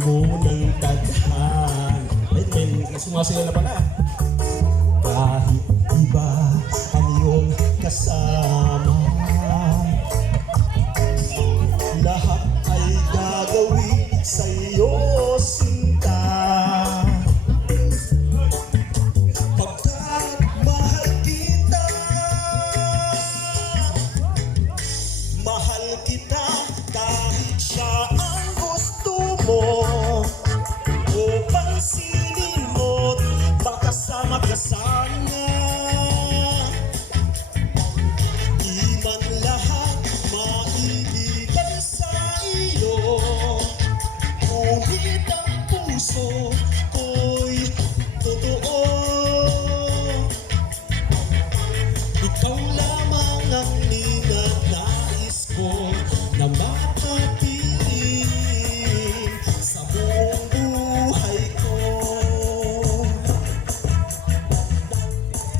munang taghan. Ay, may sumasayaw na pala. Kahit iba ang iyong kasama, lahat ay gagawin sa'yo, sinta. Pagkat mahal kita, mahal kita kahit siya ang gusto mo. O pansinin mo't makasama ka sana. Di man lahat maibigan sa iyo, ngunit ang puso ko'y totoo. Ikaw lamang ang ninanais ko na mapapiling sa buong buhay ko.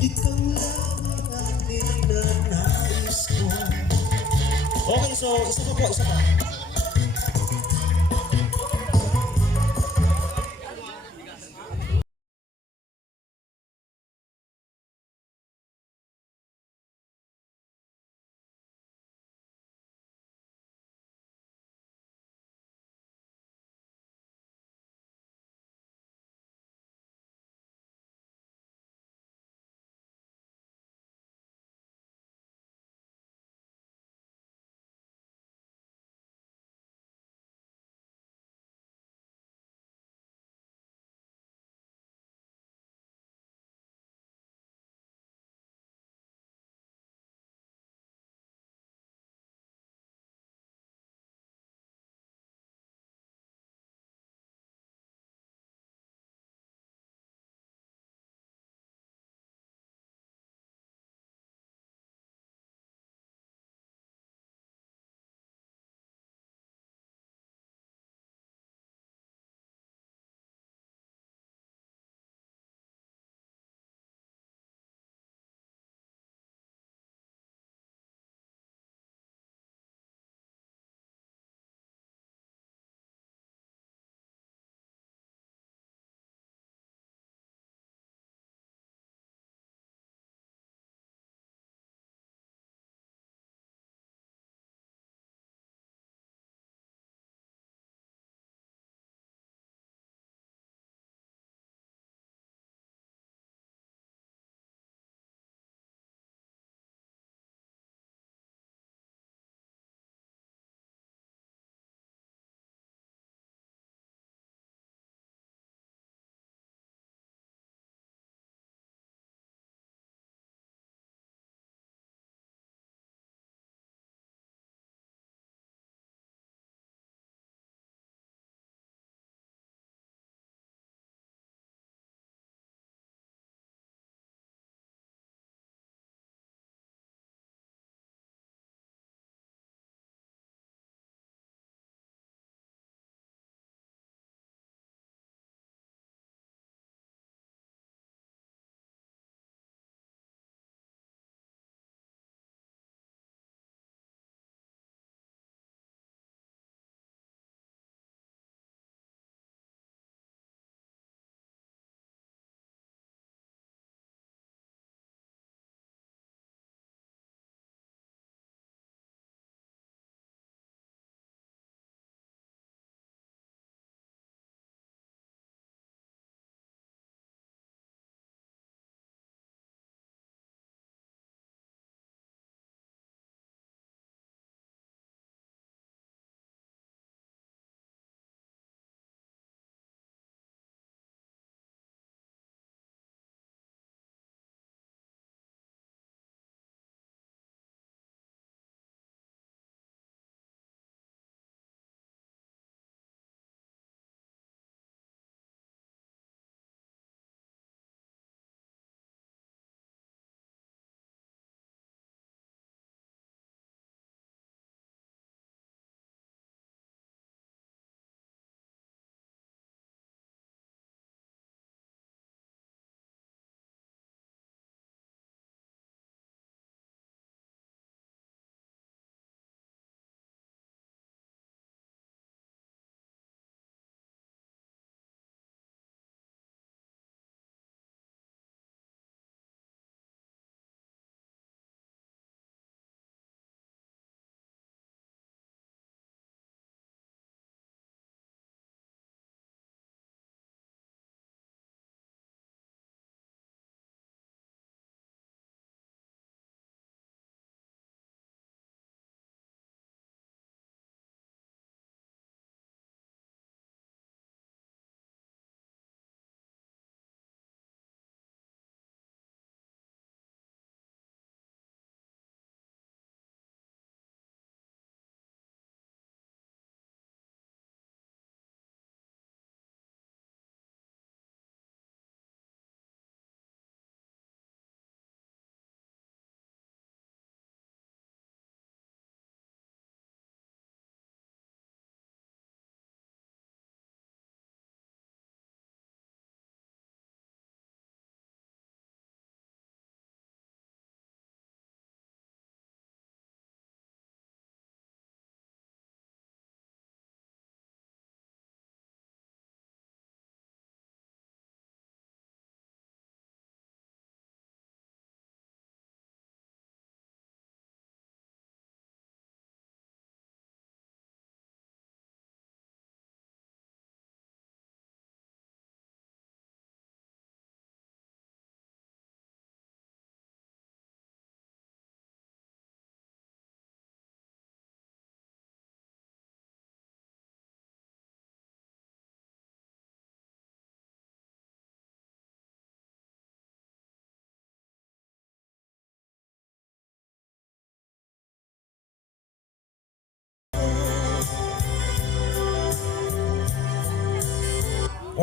Ikaw lamang ang ninanais ko. Okay, so isa pa po, isa pa.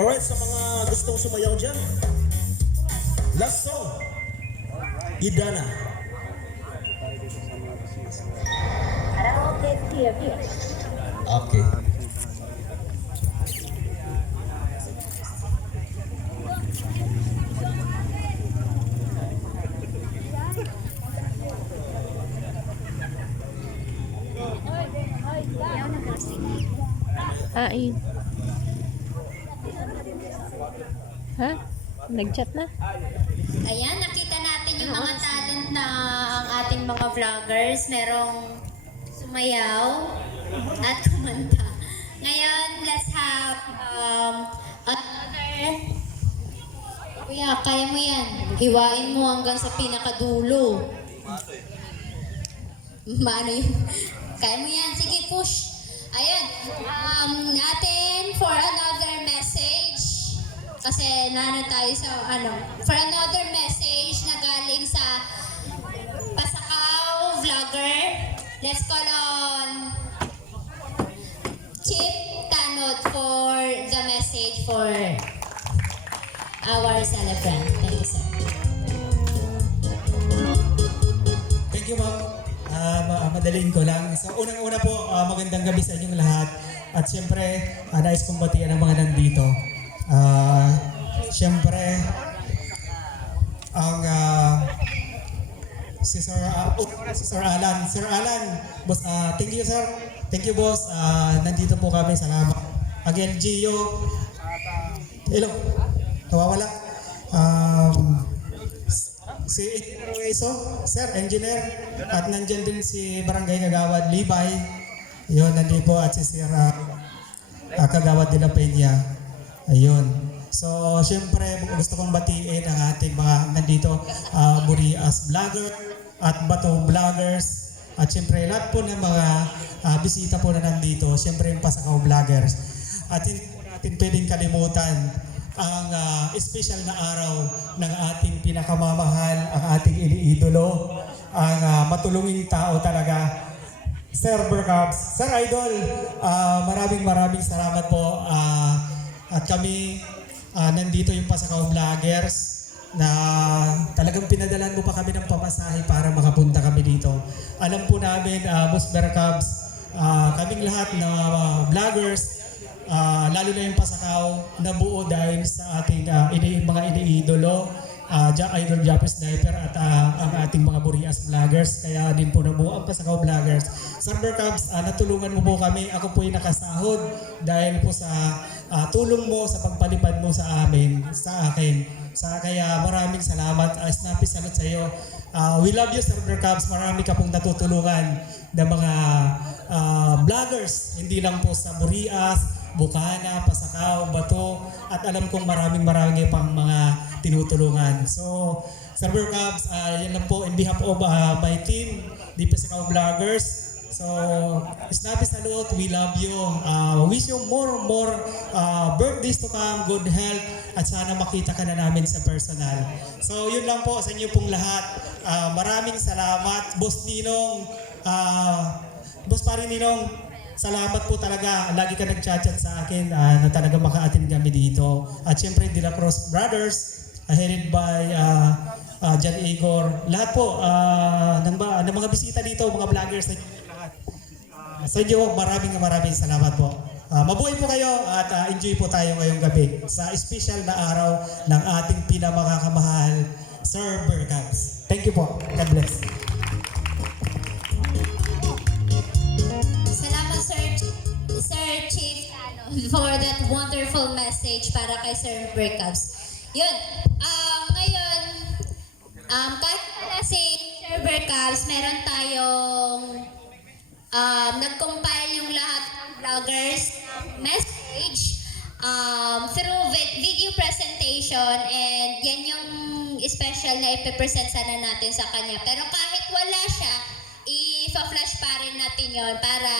Alright, sa mga gustong sumayaw dyan. Last song. Idana. Okay. Ay. Ha? Nag-chat na? Ayan, nakita natin yung mga talent ng ating mga vloggers. Merong sumayaw at kumanta. Ngayon, let's have another... Kuya, kaya mo yan. Hiwain mo hanggang sa pinakadulo. Maano yun? Kaya mo yan. Sige, push. Ayan. Natin for another message. Kasi naano tayo sa for another message na galing sa Pasakaw vlogger. Let's call on Chip Tanod for the message for our celebrant. Thank you, sir. Thank you, ma'am. Madaliin ko lang. So, unang-una po, magandang gabi sa inyong lahat. At siyempre, nais kong batian ang mga nandito. Siyempre, ang si Sir Alan. Sir Alan, boss, thank you, sir. Thank you, boss. Nandito po kami. Salamat. Ang LGU. Hello. Nawawala. Si Engineer Weso, Sir, Engineer. At nandyan din si Barangay Kagawad Libay. Yun, nandito po. At si Sir Kagawad de la Peña. Ayun. So, siyempre, gusto kong batiin ang ating mga nandito, Burias Vlogger at Bato Vloggers. At siyempre, lahat po ng mga bisita po na nandito, siyempre yung Pasakaw Vloggers. At hindi po natin pwedeng kalimutan ang special na araw ng ating pinakamamahal, ang ating iniidolo, ang matulunging tao talaga, Sir Berkabs. Sir Idol, maraming salamat po. At kami, nandito yung Pasakaw Vloggers na talagang pinadalan mo pa kami ng pamasahe para makapunta kami dito. Alam po namin, Boss Berkabs, kaming lahat na vloggers, lalo na yung Pasakaw, nabuo dahil sa ating mga iniidolo, Idol Japan Sniper at ang ating mga Burias Vloggers. Kaya din po nabuo ang Pasakaw Vloggers. Sir Berkabs, natulungan mo po kami. Ako po yung nakasahod dahil po sa tulong mo, sa pagpalipad mo sa amin, sa akin. Kaya maraming salamat. Snappy salute sa iyo. We love you, Sir Berkabs. Marami ka pong natutulungan ng mga vloggers. Hindi lang po sa Burias, Bukana, Pasakaw, Bato, at alam kong maraming pang mga tinutulungan. So, Sir Berkabs, yan lang po in behalf of my team, the Pasakaw Vloggers. So, snappy salute, we love you. Wish you more birthdays to come, good health, at sana makita ka na namin sa personal. So, yun lang po sa inyo pong lahat. Maraming salamat, Boss Ninong, Boss Pari Ninong. Salamat po talaga. Lagi ka nag-chat sa akin na talaga maka-attend kami dito. At siyempre, De La Cruz Brothers, headed by John Igor. Lahat po ng mga bisita dito, mga vloggers na lahat. Sa inyo, maraming salamat po. Mabuhay po kayo at enjoy po tayo ngayong gabi sa special na araw ng ating pinamakakamahal, Sir Berkabs. Thank you po. God bless. Sir Chief for that wonderful message para kay Sir Berkabs. Yun, ngayon, kahit pala si Sir Berkabs, meron tayong nag-compile yung lahat ng vloggers message through video presentation, and yan yung special na ipipresent sana natin sa kanya. Pero kahit wala siya, i-flash pa rin natin yon para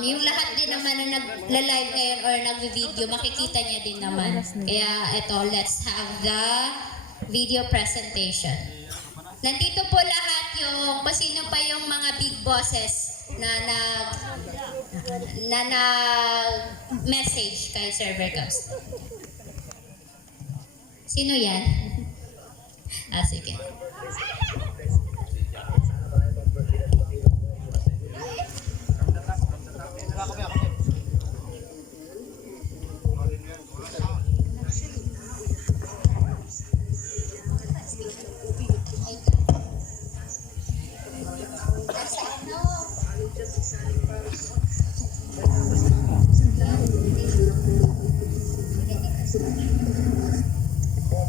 yung lahat din naman na nagla-live ngayon or nag-video, makikita niya din naman. Kaya eto, let's have the video presentation. Nandito po lahat yung, kung sino pa yung mga big bosses na nag-message kay Sir Vergos. Sino yan? Sige.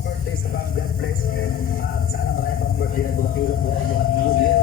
Birthday sa God bless. At sana marami pang birthday na dumating po ang mga New Year.